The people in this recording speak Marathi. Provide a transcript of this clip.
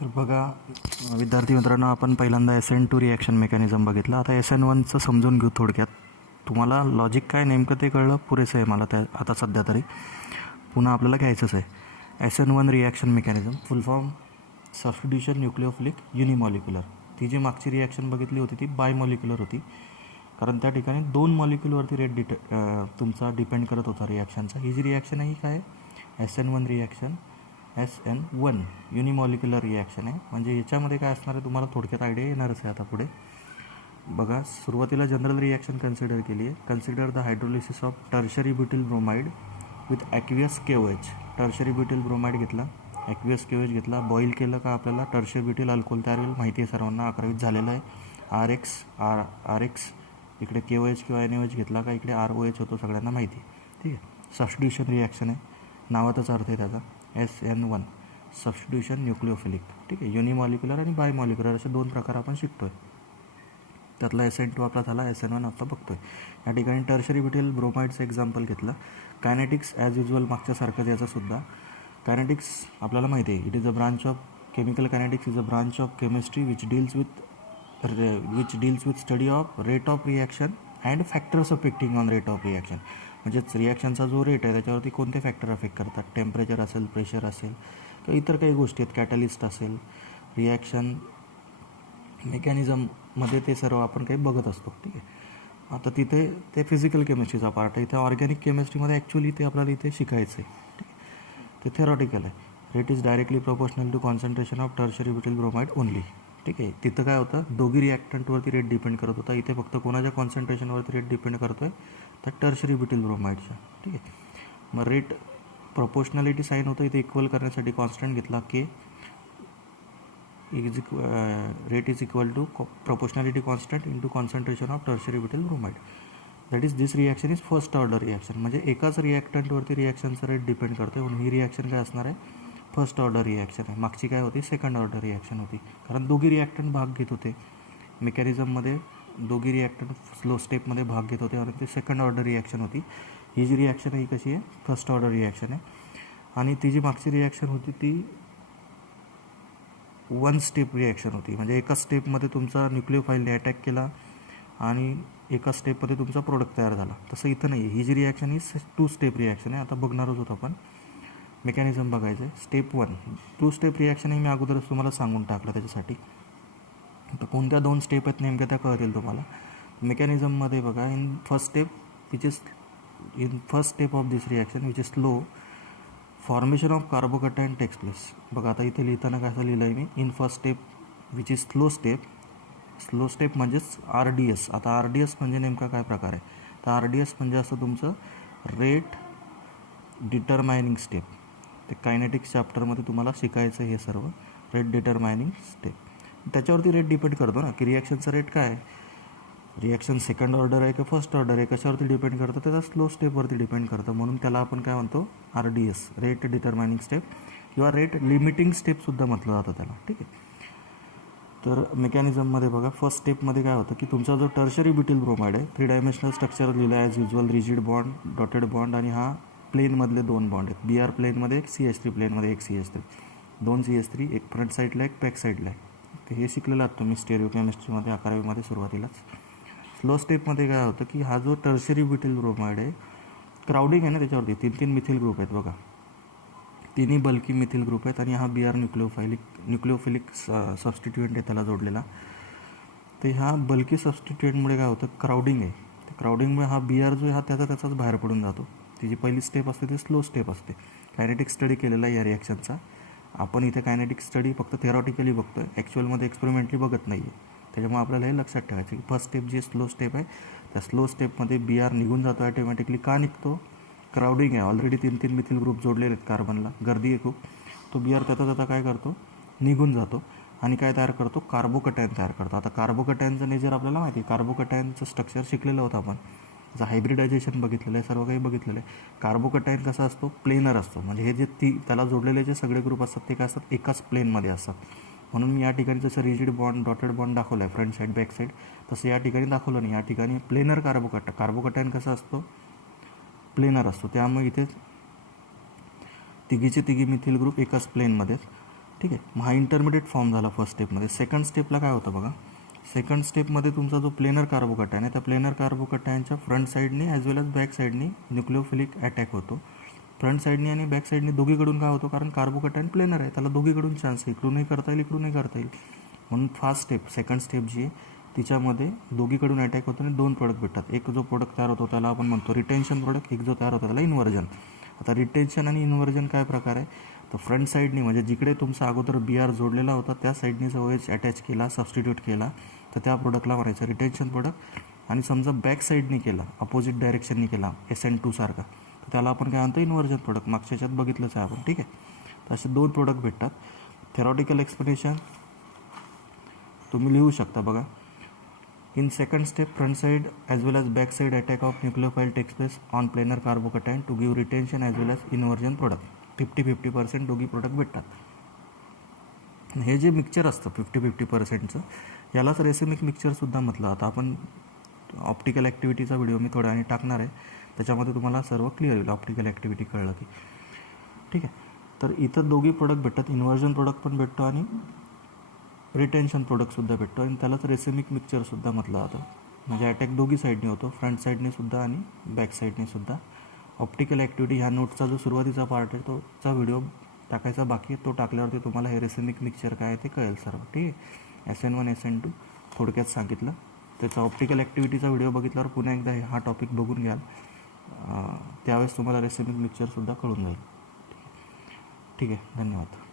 तर बघा विद्यार्थी मित्रांनो, आपण पहिल्यांदा SN2 रिॲक्शन मेकॅनिझम बघितलं. आता SN1चं समजून घेऊ थोडक्यात. तुम्हाला लॉजिक काय नेमकं ते कळलं पुरेसं आहे मला त्या आता सध्या तरी. पुन्हा आपल्याला घ्यायचंच आहे. SN1 reaction mechanism full form substitution nucleophilic unimolecular. ती जी मागची रिॲक्शन बघितली होती ती बायमॉलिक्युलर होती, कारण त्या ठिकाणी 2 मॉलिक्युलवरती रेट तुमचा डिपेंड करत होता रिॲक्शनचा. ही जी रिॲक्शन आहे ही काय आहे? SN1 रिॲक्शन SN1 युनिमॉलिक्युलर रिॲक्शन आहे. म्हणजे याच्यामध्ये काय असणार आहे तुम्हाला थोडक्यात आयडिया येणारच आहे आता पुढे. बघा, सुरुवातीला जनरल रिॲक्शन कन्सिडर केली आहे. Consider the hydrolysis of tertiary butyl bromide with aqueous KOH. Tertiary butyl bromide घेतला, ॲक्वियस KOH घेतला, बॉईल केलं का आपल्याला टर्शरी ब्युटिल अल्कोहोल तयार होईल. माहिती आहे सर्वांना, 11वीत झालेलं आहे. RX इकडे KOH किंवा NaOH घेतला का इकडे ROH होतो, सगळ्यांना माहिती आहे. ठीक आहे. सबस्टिट्यूशन रिॲक्शन आहे, नावातच अर्थ आहे त्याचा. SN1 substitution nucleophilic. ठीक आहे. युनिमॉलिक्युलर आणि बायमॉलिक्युलर असे 2 प्रकार आपण शिकतो आहे. त्यातला SN2 आपला झाला, SN1 आता बघतो आहे. या ठिकाणी टर्शरी ब्युटिल ब्रोमाइडचं एक्झाम्पल घेतलं. कायनेटिक्स ॲज युजल मागच्यासारखंच याचंसुद्धा. कायनेटिक्स आपल्याला माहिती आहे, it is a branch of chemical kinetics is a branch of chemistry which deals with study of rate of reaction and factors affecting on rate of reaction. म्हणजेच रिॲक्शनचा जो रेट आहे त्याच्यावरती कोणते फॅक्टर अफेक्ट करतात. टेम्परेचर असेल, प्रेशर असेल किंवा इतर काही गोष्टी आहेत, कॅटलिस्ट असेल, रिॲक्शन मेकॅनिझममध्ये ते सर्व आपण काही बघत असतो. ठीक आहे. आता तिथे ते फिजिकल केमिस्ट्रीचा पार्ट आहे. इथे ऑर्गॅनिक केमिस्ट्रीमध्ये ॲक्च्युली ते आपल्याला इथे शिकायचं आहे. ठीक आहे. ते थेरॉटिकल आहे. Rate is directly proportional to concentration of tertiary butyl bromide only. ठीक आहे. तिथं काय होतं, दोघी रिॲक्टंटवरती रेट डिपेंड करत होता. इथे फक्त कोणाच्या कॉन्सन्ट्रेशनवरती रेट डिपेंड करतो आहे, तर टर्शरी ब्युटिल ब्रोमाइडच्या. ठीक आहे. मग रेट प्रोपोर्शनॅलिटी साईन होतं, इथे इक्वल करण्यासाठी कॉन्स्टंट घेतला K rate is equal to proportionality constant into concentration of tertiary butyl bromide. That is this reaction is first order reaction. म्हणजे एकाच रिॲक्टंटवरती रिॲक्शनचा रेट डिपेंड करतो, म्हणून ही रिॲक्शन काय असणार आहे, फर्स्ट ऑर्डर रिॲक्शन आहे. मागची काय होती, सेकंड ऑर्डर रिॲक्शन होती, कारण दोघी रिॲक्टंट भाग घेत होते मेकॅनिझममध्ये. दोघी रिॲक्टंट स्लो स्टेपमध्ये भाग घेत होते आणि ते सेकंड ऑर्डर रिॲक्शन होती. ही जी रिॲक्शन आहे ही कशी आहे, फर्स्ट ऑर्डर रिॲक्शन आहे. आणि ती जी मागची रिॲक्शन होती ती 1 स्टेप रिॲक्शन होती. म्हणजे एका स्टेपमध्ये तुमचा न्यूक्लिओफाईलने अटॅक केला आणि एका स्टेपमध्ये तुमचा प्रोडक्ट तयार झाला. तसं इथं नाही आहे. ही जी रिॲक्शन ही 2 स्टेप रिॲक्शन आहे. आता बघणारच होतो आपण, मेकॅनिझम बघायचं आहे. स्टेप 1 2 स्टेप रिॲक्शन हे मी अगोदरच तुम्हाला सांगून टाकलं त्याच्यासाठी. तर कोणत्या 2 स्टेप आहेत नेमक्या त्या कळतील तुम्हाला. मेकॅनिझममध्ये बघा, in first step of this reaction which is slow formation of carbocation takes place. बघा, आता इथे लिहिताना काय असं लिहिलं आहे मी, in first step which is slow step म्हणजेच RDS. आता RDS म्हणजे नेमका काय प्रकार आहे, तर RDS म्हणजे असं तुमचं रेट डिटरमायनिंग स्टेप. ते कायनेटिक्स चॅप्टरमध्ये तुम्हाला शिकायचं हे सर्व, रेट डिटरमायनिंग स्टेप. त्याच्यावरती रेट डिपेंड करतो ना, की रिॲक्शनचा रेट काय आहे, रिॲक्शन सेकंड ऑर्डर आहे का फर्स्ट ऑर्डर आहे, कशावरती डिपेंड करतं, त्याचा स्लो स्टेपवरती डिपेंड करतं. म्हणून त्याला आपण काय म्हणतो, RDS रेट डिटरमायनिंग स्टेप किंवा रेट लिमिटिंग स्टेपसुद्धा म्हटलं जातं त्याला. ठीक आहे. तर मेकॅनिझममध्ये बघा, फर्स्ट स्टेपमध्ये काय होतं की तुमचा जो टर्शरी ब्युटिल ब्रोमाइड आहे, 3 डायमेन्शनल स्ट्रक्चर लिहिलं आहे as usual, rigid bond, dotted bond, आणि हा प्लेनमधले 2 बॉन्ड आहेत. BR प्लेनमध्ये एक, CH3 प्लेनमध्ये एक CH3, 2 CH3, एक फ्रंट साईडला एक बॅक साईडला आहे. तर हे शिकलेलं आहात तुम्ही स्टेरिओ केमिस्ट्रीमध्ये 11वीमध्ये सुरुवातीलाच. स्लो स्टेपमध्ये काय होतं की हा जो टर्शरी ब्युटिल ब्रोमाइड आहे, क्राउडिंग आहे ना त्याच्यावरती, 3 मिथिल ग्रुप आहेत बघा, 3 बल्की मिथिल ग्रुप आहेत, आणि हा BR न्यूक्लिओफिलिक सबस्टिट्युएंट आहे त्याला जोडलेला. तर ह्या बल्की सबस्टिट्युएंटमुळे काय होतं, क्राउडिंग आहे. तर क्राउडिंगमुळे हा BR जो आहे हा त्याचाच बाहेर पडून जातो. ती जी पहिली स्टेप असते ती स्लो स्टेप असते. कायनेटिक स्टडी केलेला आहे या रिॲक्शनचा. आपण इथे कायनेटिक स्टडी फक्त थेरॉटिकली बघतो आहे, ॲक्च्युअलमध्ये एक्सपेरिमेंटली बघत नाही आहे. त्याच्यामुळे आपल्याला हे लक्षात ठेवायचं की फर्स्ट स्टेप जी स्लो स्टेप आहे, त्या स्लो स्टेपमध्ये BR निघून जातो ॲटोमॅटिकली. का निघतो, क्राउडिंग आहे, ऑलरेडी 3 मिथिल ग्रुप जोडलेले आहेत कार्बनला, गर्दी आहे खूप. तो BR त्याचा काय करतो, निघून जातो आणि काय तयार करतो, कार्बोकॅटायन तयार करतो. आता कार्बोकॅटायनचं नेचर आपल्याला माहिती आहे, कार्बोकॅटायनचं स्ट्रक्चर शिकलेलं होतं आपण, त्याचं हायब्रिडायझेशन बघितलेलं आहे, सर्व काही बघितलेलं आहे. कार्बोकॅटायन कसा असतो, प्लेनर असतो. म्हणजे हे जे त्याला जोडलेले जे सगळे ग्रुप असतात ते काय असतात, एकाच प्लेनमध्ये असतात. म्हणून मी या ठिकाणी जसं रिजिड बॉन्ड, डॉटेड बॉन्ड दाखवलं आहे फ्रंट साईड बॅक साईड, तसं या ठिकाणी दाखवलं नाही. या ठिकाणी प्लेनर कार्बोकॅटायन कसा असतो, प्लेनर असतो. त्यामुळे इथे तिघीचे तिघी मिथिल ग्रुप एकाच प्लेनमध्ये. ठीक आहे. मग हा इंटरमिडिएट फॉर्म झाला फर्स्ट स्टेपमध्ये. सेकंड स्टेपला काय होतं बघा, सेकंड स्टेपमध्ये तुमचा जो प्लेनर कार्बोकॅटायन आहे त्या प्लेनर कार्बोकॅटायनच्या फ्रंट साईडने ॲज वेल एज बॅक साईडने न्यूक्लिओफिलिक अटॅक होतो. फ्रंट साईडने आणि बॅक साईडने दोघीकडून काय होतो, कारण कार्बोकॅटायन प्लेनर आहे, त्याला दोघीकडून चान्स आहे, इकडूनही करता येईल इकडूनही करता येईल. म्हणून फास्ट स्टेप सेकंड स्टेप जी आहे तिच्यामध्ये दोघीकडून अटॅक होतो आणि दोन प्रोडक्ट भेटतात. एक जो प्रोडक्ट तयार होतो त्याला आपण म्हणतो रिटेन्शन प्रोडक्ट, एक जो तयार होतो त्याला इन्व्हर्जन. आता रिटेन्शन आणि इन्व्हर्जन काय प्रकार आहे, तर फ्रंट साईडनी म्हणजे जिकडे तुमचा अगोदर BR जोडलेला होता त्या साईडनी जो OH अटॅच केला, सबस्टिट्यूट केला, तर त्या प्रोडक्टला म्हणायचं रिटेन्शन प्रोडक्ट. आणि समजा बॅक साईडनी केला, अपोजिट डायरेक्शननी केला SN2 सारखा, तर त्याला आपण काय म्हणतो इन्व्हर्जन प्रोडक्ट. मागच्या याच्यात बघितलंच आहे आपण. ठीक आहे. तर असे दोन प्रोडक्ट भेटतात. थेरॉटिकल एक्सप्लेनेशन तुम्ही लिहू शकता बघा. In second step front side as well as back side attack of nucleophile takes place on planar carbocation to give retention as well as inversion product. 50-50% दोघी प्रोडक्ट भेटतात. हे जे मिक्सचर असतं 50-50%चं यालाच रेसिमिक मिक्सचरसुद्धा म्हटलं. आता आपण ऑप्टिकल ॲक्टिव्हिटीचा व्हिडिओ मी थोड्या वेळाने टाकणार आहे, त्याच्यामध्ये तुम्हाला सर्व क्लिअर होईल ऑप्टिकल ॲक्टिव्हिटी कळलं की. ठीक आहे. तर इथं दोघी प्रोडक्ट भेटतात, इन्व्हर्जन प्रोडक्ट पण भेटतो आणि रिटेन्शन प्रोडक्टसुद्धा भेटतो, आणि त्यालाच रेसिमिक मिक्सचरसुद्धा म्हटलं जातं. म्हणजे अटॅक दोघी साईडने होतो, फ्रंट साईडने सुद्धा आणि बॅक साईडने सुद्धा. ऑप्टिकल ॲक्टिव्हिटी ह्या नोटचा जो सुरुवातीचा पार्ट आहे तोचा व्हिडिओ टाकायचा बाकी आहे. तो टाकल्यावरती तुम्हाला हे रेसिमिक मिक्सचर काय आहे ते कळेल सर्व. ठीक आहे. SN1 SN2 थोडक्यात सांगितलं. त्याचा ऑप्टिकल ॲक्टिव्हिटीचा व्हिडिओ बघितल्यावर पुन्हा एकदा हा टॉपिक बघून घ्याल, त्यावेळेस तुम्हाला रेसिमिक मिक्सचरसुद्धा कळून जाईल. ठीक आहे. धन्यवाद.